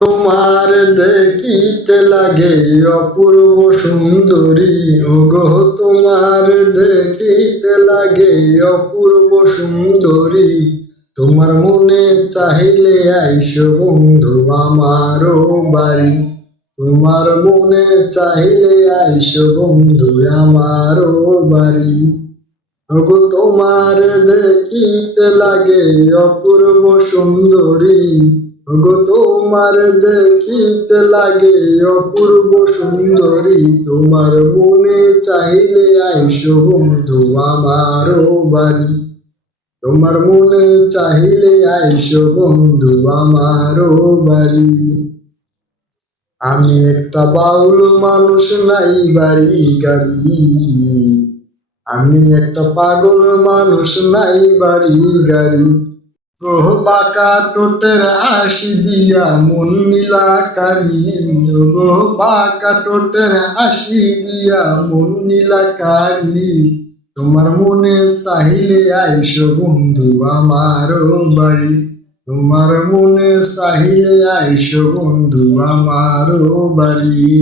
তোমার দেখিতে লাগে অপূর্ব সুন্দরী, ওগো তোমার দেখিতে লাগে অপূর্ব সুন্দরী। তোমার মনে চাহিলে আইসো বন্ধু আমারও বাড়ি, তোমার মনে চাহিলে আইসো বন্ধু আমারও বাড়ি। ওগো তোমার দেখিতে লাগে অপূর্ব সুন্দরী, ওগো তোমার দেখিতে লাগে অপূর্ব সুন্দরী। তোমার মনে চাইলে আইসো বন্ধু আমারও বাড়ি, তোমার মনে চাইলে আইসো বন্ধু আমারও বাড়ি। আমি একটা বাউল মানুষ, নাই বাড়ি গাড়ি, আমি একটা পাগল মানুষ, নাই বাড়ি গাড়ি। ও বাঁকা টোটের হাসি দিয়া মন নীলাকারি, ও বাঁকা টোটের হাসি দিয়া মন নীলাকারি। তোমার মনে চাহিলে আইসো বন্ধু আমারও বাড়ি, তোমার মনে চাহিলে আইসো বন্ধু আমারও বাড়ি।